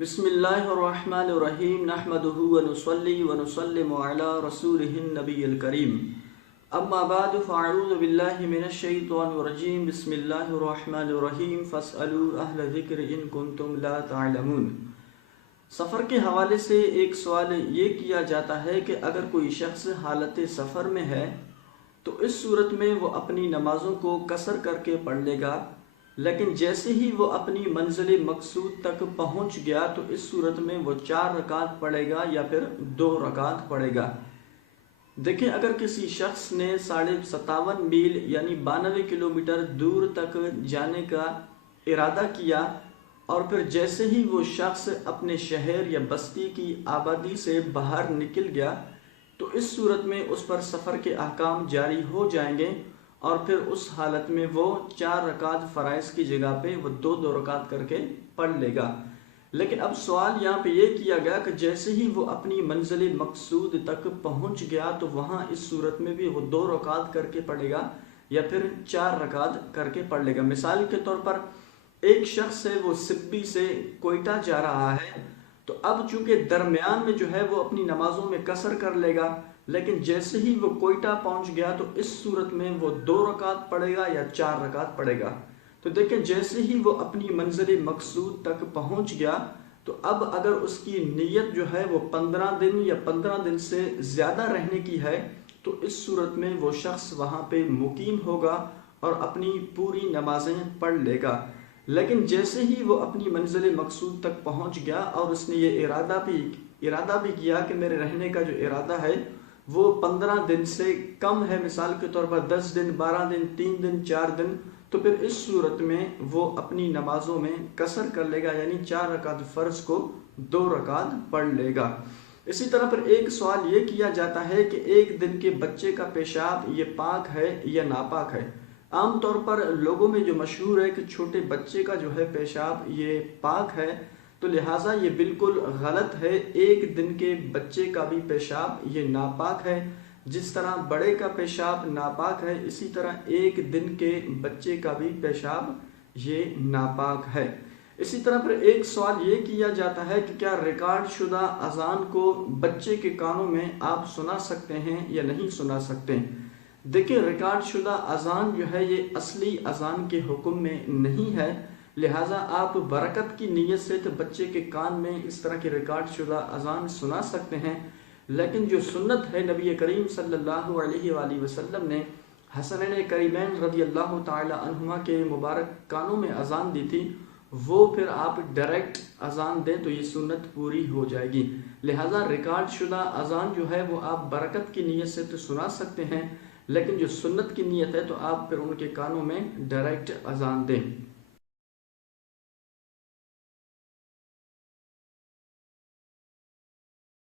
بسم اللہ الرحمن الرحیم نحمده ونصلی ونسلم علی رسولہ النبی الکریم اما بعد فاعوذ باللہ من الشیطان الرجیم بسم اللہ الرحمن الرحیم فاسألوا اہل ذکر ان کنتم لا تعلمون۔ سفر کے حوالے سے ایک سوال یہ کیا جاتا ہے کہ اگر کوئی شخص حالت سفر میں ہے تو اس صورت میں وہ اپنی نمازوں کو قصر کر کے پڑھ لے گا، لیکن جیسے ہی وہ اپنی منزل مقصود تک پہنچ گیا تو اس صورت میں وہ 4 رکعت پڑھے گا یا پھر 2 رکعت پڑھے گا۔ دیکھیں، اگر کسی شخص نے 57.5 میل یعنی 92 کلومیٹر دور تک جانے کا ارادہ کیا اور پھر جیسے ہی وہ شخص اپنے شہر یا بستی کی آبادی سے باہر نکل گیا تو اس صورت میں اس پر سفر کے احکام جاری ہو جائیں گے، اور پھر اس حالت میں وہ 4 رکعت فرائض کی جگہ پہ وہ 2 رکعت کر کے پڑھ لے گا۔ لیکن اب سوال یہاں پہ یہ کیا گیا کہ جیسے ہی وہ اپنی منزل مقصود تک پہنچ گیا تو وہاں اس صورت میں بھی وہ 2 رکعت کر کے پڑھے گا یا پھر 4 رکعت کر کے پڑھ لے گا۔ مثال کے طور پر ایک شخص ہے، وہ سبی سے کوئٹہ جا رہا ہے، تو اب چونکہ درمیان میں جو ہے وہ اپنی نمازوں میں قصر کر لے گا، لیکن جیسے ہی وہ کوئٹہ پہنچ گیا تو اس صورت میں وہ 2 رکعت پڑھے گا یا 4 رکعت پڑھے گا۔ تو دیکھیں، جیسے ہی وہ اپنی منزل مقصود تک پہنچ گیا تو اب اگر اس کی نیت جو ہے وہ 15 دن یا 15 دن سے زیادہ رہنے کی ہے تو اس صورت میں وہ شخص وہاں پہ مقیم ہوگا اور اپنی پوری نمازیں پڑھ لے گا۔ لیکن جیسے ہی وہ اپنی منزل مقصود تک پہنچ گیا اور اس نے یہ ارادہ بھی کیا کہ میرے رہنے کا جو ارادہ ہے وہ 15 دن سے کم ہے، مثال کے طور پر 10 دن، 12 دن، 3 دن، 4 دن، تو پھر اس صورت میں وہ اپنی نمازوں میں قصر کر لے گا، یعنی 4 رکعت فرض کو 2 رکعت پڑھ لے گا۔ اسی طرح پر ایک سوال یہ کیا جاتا ہے کہ ایک دن کے بچے کا پیشاب یہ پاک ہے یا ناپاک ہے۔ عام طور پر لوگوں میں جو مشہور ہے کہ چھوٹے بچے کا جو ہے پیشاب یہ پاک ہے، تو لہٰذا یہ بالکل غلط ہے۔ ایک دن کے بچے کا بھی پیشاب یہ ناپاک ہے، جس طرح بڑے کا پیشاب ناپاک ہے اسی طرح ایک دن کے بچے کا بھی پیشاب یہ ناپاک ہے۔ اسی طرح پر ایک سوال یہ کیا جاتا ہے کہ کیا ریکارڈ شدہ اذان کو بچے کے کانوں میں آپ سنا سکتے ہیں یا نہیں سنا سکتے؟ دیکھیں، ریکارڈ شدہ اذان جو ہے یہ اصلی اذان کے حکم میں نہیں ہے، لہٰذا آپ برکت کی نیت سے تو بچے کے کان میں اس طرح کی ریکارڈ شدہ اذان سنا سکتے ہیں، لیکن جو سنت ہے نبی کریم صلی اللہ علیہ وآلہ وسلم نے حسنین کریمین رضی اللہ تعالی عنہما کے مبارک کانوں میں اذان دی تھی، وہ پھر آپ ڈائریکٹ اذان دیں تو یہ سنت پوری ہو جائے گی۔ لہٰذا ریکارڈ شدہ اذان جو ہے وہ آپ برکت کی نیت سے تو سنا سکتے ہیں، لیکن جو سنت کی نیت ہے تو آپ پھر ان کے کانوں میں ڈائریکٹ اذان دیں۔